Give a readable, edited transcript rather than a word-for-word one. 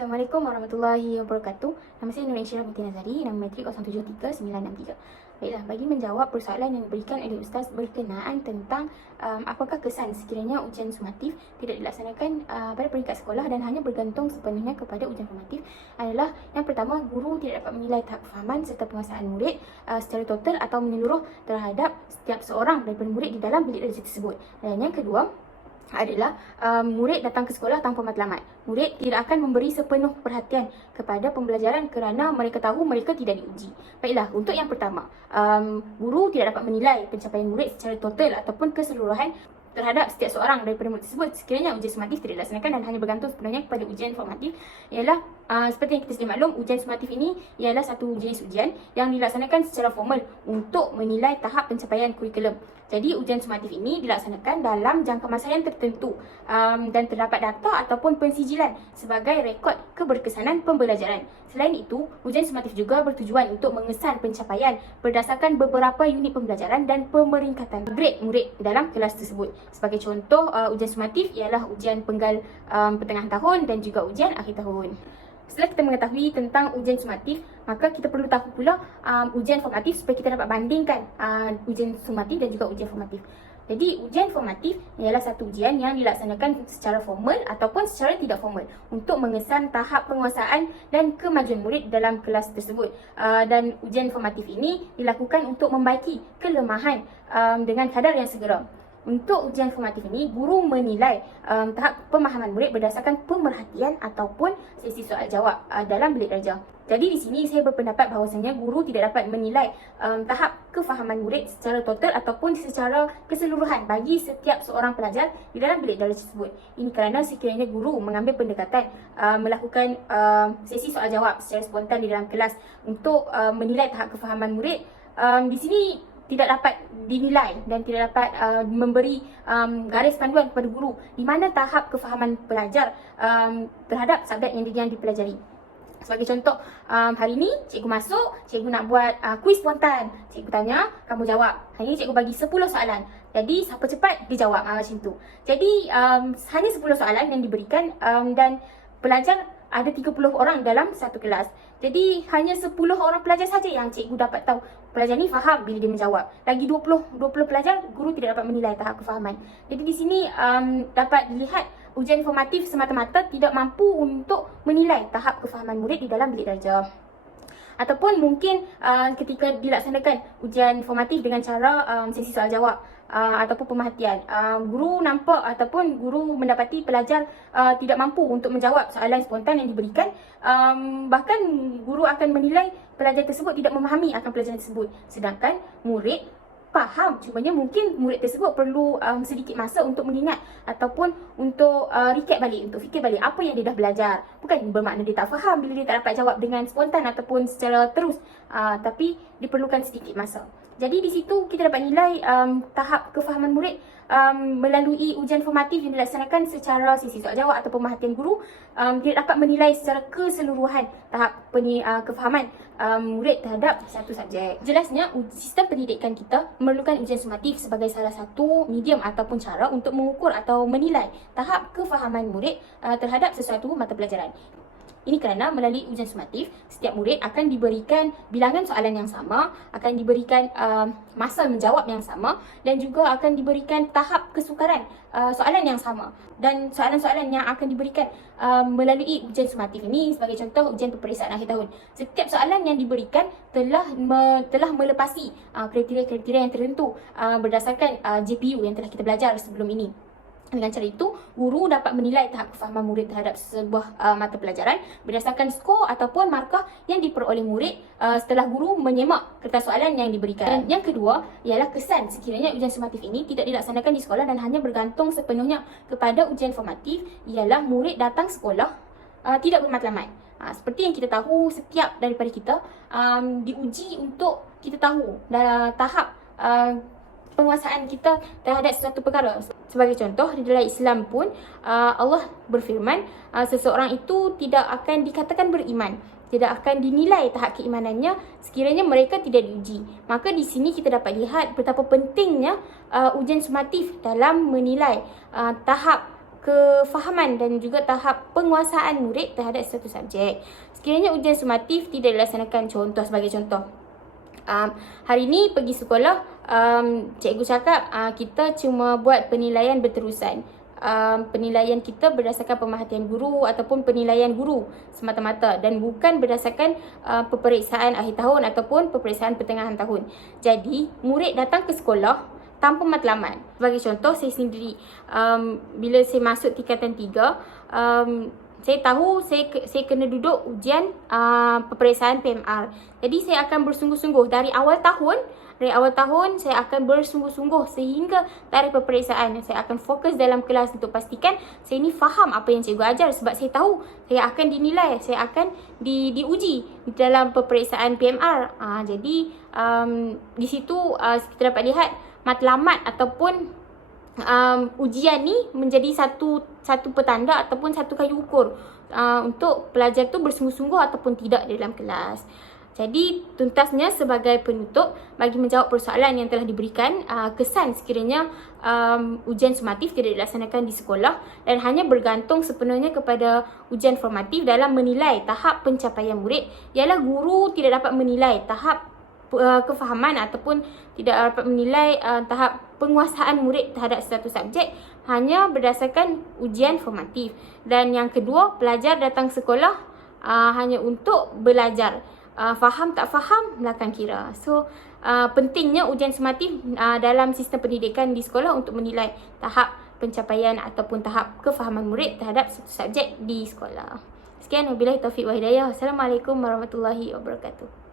Assalamualaikum warahmatullahi wabarakatuh. Nama saya Nur Insyirah binti Nazari, nama matrik 073963. Baiklah, bagi menjawab persoalan yang diberikan oleh Ustaz berkenaan tentang apakah kesan sekiranya ujian sumatif tidak dilaksanakan pada peringkat sekolah dan hanya bergantung sepenuhnya kepada ujian formatif, adalah yang pertama, guru tidak dapat menilai tahap kefahaman serta penguasaan murid secara total atau menyeluruh terhadap setiap seorang daripada murid di dalam bilik darjah tersebut. Dan yang kedua adalah murid datang ke sekolah tanpa matlamat. Murid tidak akan memberi sepenuh perhatian kepada pembelajaran kerana mereka tahu mereka tidak diuji. Baiklah, untuk yang pertama, guru tidak dapat menilai pencapaian murid secara total ataupun keseluruhan terhadap setiap seorang daripada murid tersebut sekiranya ujian sumatif tidak dilaksanakan dan hanya bergantung sepenuhnya kepada ujian formatif. Ialah seperti yang kita sedia maklum, ujian sumatif ini ialah satu jenis ujian yang dilaksanakan secara formal untuk menilai tahap pencapaian kurikulum. Jadi ujian sumatif ini dilaksanakan dalam jangka masa yang tertentu dan terdapat data ataupun pensijilan sebagai rekod keberkesanan pembelajaran. Selain itu, ujian sumatif juga bertujuan untuk mengesan pencapaian berdasarkan beberapa unit pembelajaran dan pemeringkatan grade murid dalam kelas tersebut. Sebagai contoh, ujian sumatif ialah ujian penggal pertengahan tahun dan juga ujian akhir tahun. Setelah kita mengetahui tentang ujian sumatif, maka kita perlu tahu pula ujian formatif supaya kita dapat bandingkan ujian sumatif dan juga ujian formatif. Jadi ujian formatif ialah satu ujian yang dilaksanakan secara formal ataupun secara tidak formal untuk mengesan tahap penguasaan dan kemajuan murid dalam kelas tersebut. Dan ujian formatif ini dilakukan untuk membaiki kelemahan dengan kadar yang segera. Untuk ujian formatif ini, guru menilai tahap pemahaman murid berdasarkan pemerhatian ataupun sesi soal jawab dalam bilik darjah. Jadi di sini saya berpendapat bahawasanya guru tidak dapat menilai tahap kefahaman murid secara total ataupun secara keseluruhan bagi setiap seorang pelajar di dalam bilik darjah tersebut. Ini kerana sekiranya guru mengambil pendekatan melakukan sesi soal jawab secara spontan di dalam kelas untuk menilai tahap kefahaman murid, di sini tidak dapat dinilai dan tidak dapat memberi garis panduan kepada guru di mana tahap kefahaman pelajar terhadap subjek yang dipelajari. Sebagai contoh, hari ini cikgu masuk, cikgu nak buat kuis spontan. Cikgu tanya, kamu jawab. Hari ini cikgu bagi 10 soalan. Jadi siapa cepat dia jawab macam tu. Jadi hanya 10 soalan yang diberikan dan pelajar ada 30 orang dalam satu kelas. Jadi hanya 10 orang pelajar saja yang cikgu dapat tahu pelajar ni faham bila dia menjawab. Lagi 20 pelajar guru tidak dapat menilai tahap kefahaman. Jadi di sini dapat dilihat ujian formatif semata-mata tidak mampu untuk menilai tahap kefahaman murid di dalam bilik darjah. Ataupun mungkin ketika dilaksanakan ujian formatif dengan cara sesi soal jawab ataupun pemerhatian, guru nampak ataupun guru mendapati pelajar tidak mampu untuk menjawab soalan spontan yang diberikan, bahkan guru akan menilai pelajar tersebut tidak memahami akan pelajaran tersebut, sedangkan murid faham. Cumanya mungkin murid tersebut perlu sedikit masa untuk mengingat ataupun untuk recap balik, untuk fikir balik apa yang dia dah belajar. Bukan bermakna dia tak faham bila dia tak dapat jawab dengan spontan ataupun secara terus, tapi diperlukan sedikit masa. Jadi di situ kita dapat nilai tahap kefahaman murid melalui ujian formatif yang dilaksanakan secara sesi soal jawab atau pemerhatian guru. Tidak dapat menilai secara keseluruhan tahap kefahaman murid terhadap satu subjek. Jelasnya, sistem pendidikan kita memerlukan ujian sumatif sebagai salah satu medium ataupun cara untuk mengukur atau menilai tahap kefahaman murid terhadap sesuatu mata pelajaran. Ini kerana melalui ujian sumatif, setiap murid akan diberikan bilangan soalan yang sama, akan diberikan masa menjawab yang sama dan juga akan diberikan tahap kesukaran soalan yang sama. Dan soalan-soalan yang akan diberikan melalui ujian sumatif ini, sebagai contoh ujian peperiksaan akhir tahun, setiap soalan yang diberikan telah melepasi kriteria-kriteria yang tertentu berdasarkan JPU yang telah kita belajar sebelum ini. Dengan cara itu, guru dapat menilai tahap kefahaman murid terhadap sebuah mata pelajaran berdasarkan skor ataupun markah yang diperoleh murid setelah guru menyemak kertas soalan yang diberikan. Dan yang kedua ialah kesan sekiranya ujian sumatif ini tidak dilaksanakan di sekolah dan hanya bergantung sepenuhnya kepada ujian formatif, ialah murid datang sekolah tidak bermatlamat. Seperti yang kita tahu, setiap daripada kita diuji untuk kita tahu tahap penguasaan kita terhadap sesuatu perkara. Sebagai contoh, di dalam Islam pun Allah berfirman, seseorang itu tidak akan dikatakan beriman, tidak akan dinilai tahap keimanannya sekiranya mereka tidak diuji. Maka di sini kita dapat lihat betapa pentingnya ujian sumatif dalam menilai tahap kefahaman dan juga tahap penguasaan murid terhadap satu subjek. Sekiranya ujian sumatif tidak dilaksanakan, sebagai contoh, hari ni pergi sekolah, cikgu cakap kita cuma buat penilaian berterusan. Penilaian kita berdasarkan pemerhatian guru ataupun penilaian guru semata-mata dan bukan berdasarkan peperiksaan akhir tahun ataupun peperiksaan pertengahan tahun. Jadi, murid datang ke sekolah tanpa matlamat. Sebagai contoh, saya sendiri, bila saya masuk tingkatan 3, saya tahu saya kena duduk ujian peperiksaan PMR. Jadi saya akan bersungguh-sungguh dari awal tahun saya akan bersungguh-sungguh sehingga tarikh peperiksaan. Saya akan fokus dalam kelas untuk pastikan saya ni faham apa yang cikgu ajar, sebab saya tahu saya akan dinilai, saya akan diuji dalam peperiksaan PMR. Jadi di situ kita dapat lihat matlamat ataupun ujian ni menjadi satu petanda ataupun satu kayu ukur untuk pelajar tu bersungguh-sungguh ataupun tidak dalam kelas. Jadi tuntasnya sebagai penutup, bagi menjawab persoalan yang telah diberikan, kesan sekiranya ujian sumatif tidak dilaksanakan di sekolah dan hanya bergantung sepenuhnya kepada ujian formatif dalam menilai tahap pencapaian murid, ialah guru tidak dapat menilai tahap kefahaman ataupun tidak dapat menilai tahap penguasaan murid terhadap satu subjek hanya berdasarkan ujian formatif. Dan yang kedua, pelajar datang sekolah hanya untuk belajar. Faham tak faham belakang kira. So pentingnya ujian sumatif dalam sistem pendidikan di sekolah untuk menilai tahap pencapaian ataupun tahap kefahaman murid terhadap satu subjek di sekolah. Sekian, wabillahi taufiq wa hidayah. Assalamualaikum warahmatullahi wabarakatuh.